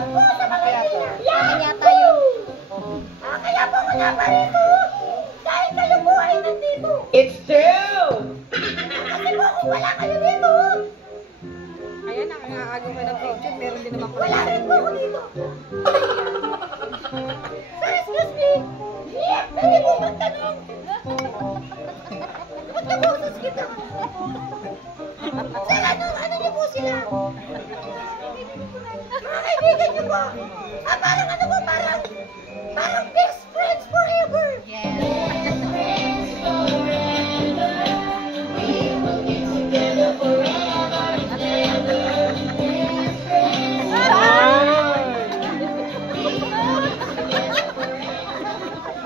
Shout po sa mga Yahoo! Kaya po wala pa rito. Dahil kayo po ay nandito. It's true! Kasi po kung wala kayo dito. Ayan, nakakagaw ka ng project. Meron din naman po. Wala rin po ako dito. Sir, excuse me. Pwede po magtanong. Ba't ka boses kita? Sir, ano niyo po sila? Mga kaibigan niyo po. Parang ano po, parang best friends forever.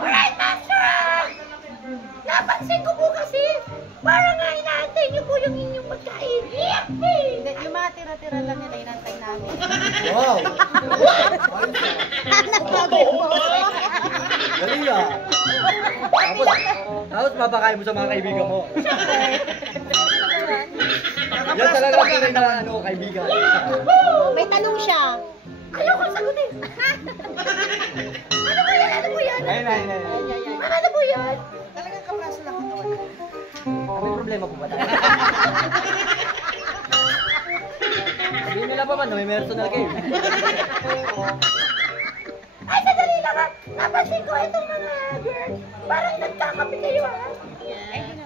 Alright, Master! Napansin ko po kasi, parang nga inaantay niyo po yung inyong pagkain. Hindi, yung mga tira-tira lang nila, inantay namin. Wow! Dali ah! Tapos papakain mo sa mga kaibigan mo. Yan talaga ang tunay na kaibigan. May tanong siya. Ayokong sagutin. Ano po yan? Ano po yan? Ayun. Ano po yan? Talagang kapraso lang ang kawan. May problema po ba tayo? Sabihin nila pa ba na may personal game? Ay, sadali lang ha. Napansin ko itong mga girls. Parang nagkakape kayo ha.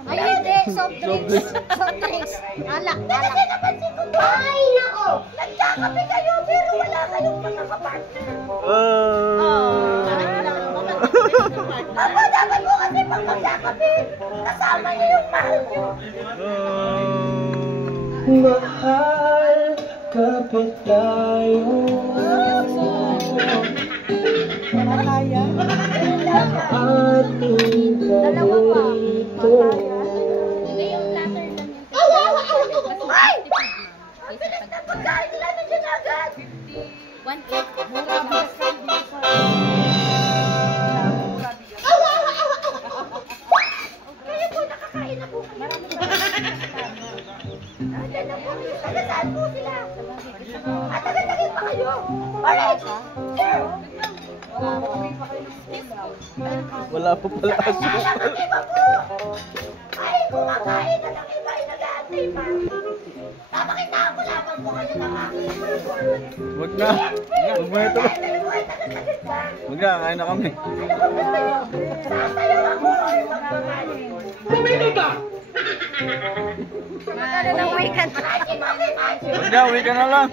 Ay, hindi. Soft drinks. Soft drinks. Alak. Kasi napansin ko po. Ay, nako. Nagkakape kayo pero wala kayong mga kapartner. Ako, dapat po kasi pag magkakape, kasama niyo yung mahal niyo. Mahal, kapit tayo. Malaya. Ating paborito. Ay! Ang bilis na pagkain nila nandiyan agad. 1-8. Mura na. Kaya po nakakain na po kayo. Nandiyan na po. Taga-saan po sila? At taga-tagin pa kayo. Alright. Sir. Wala po pala aso. Nakakati ba po? Ay, kumakain na ng iba ay nag-aantay pa. Napakitaan ko lamang po kayo ng aking performance. Wag na. Wag mo ito. Wag na, kain na kami. Ano ba gusto nyo? Sasayaw ako or magmamali? Tumigil ka! Magkano ng weekend? Magic, okay, magic. Wag na, uwi ka na lang.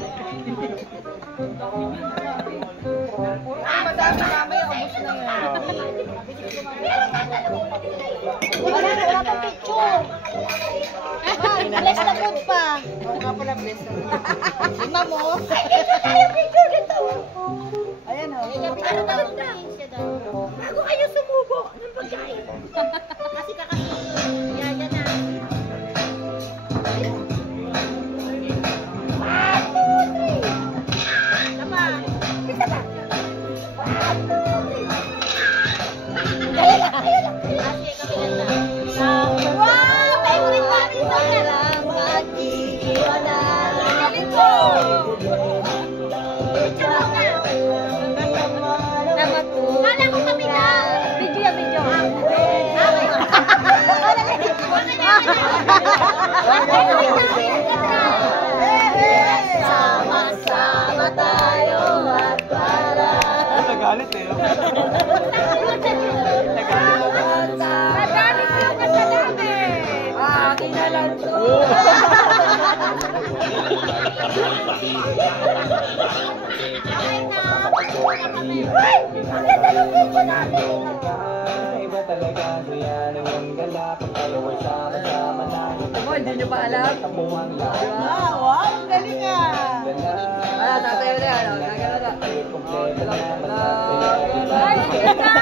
Madami mamaya, ubos na yan. Wala pa picture. Bless na food pa. Oo nga pala, bless na food. Lima mo? Ay, picture tayo, picture dito. Ayan o. Ano naman na? Bago kayo sumubo ng pagkain. Kasi kakasunod. Yan na. 1, 2, 3. Tama. Kita ba? 1, 2, 3. Kayo lang, kayo lang. Kasi kami na. Wow! Favorite namin sa kanya. Galing ko. Dapat po. Kala ko kami na. Video, video. Sama-sama tayo at para Nagalit eh. nagalit ko yung kanta namin. Akin na lang to. Ay! Ang ganda ng video natin. Iba talaga yan ang gala pag tayo ay sama-sama na. Hindi nyo pa alam. Tamuhan lang. Wow, ang galing ah. Ah, tatayo na yan. Nagano na. Kompleto naman Ay, ang ganda!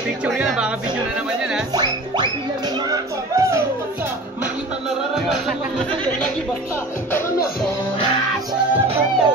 Picture yan, baka video na naman yan ha. Makita narara Lagi basta.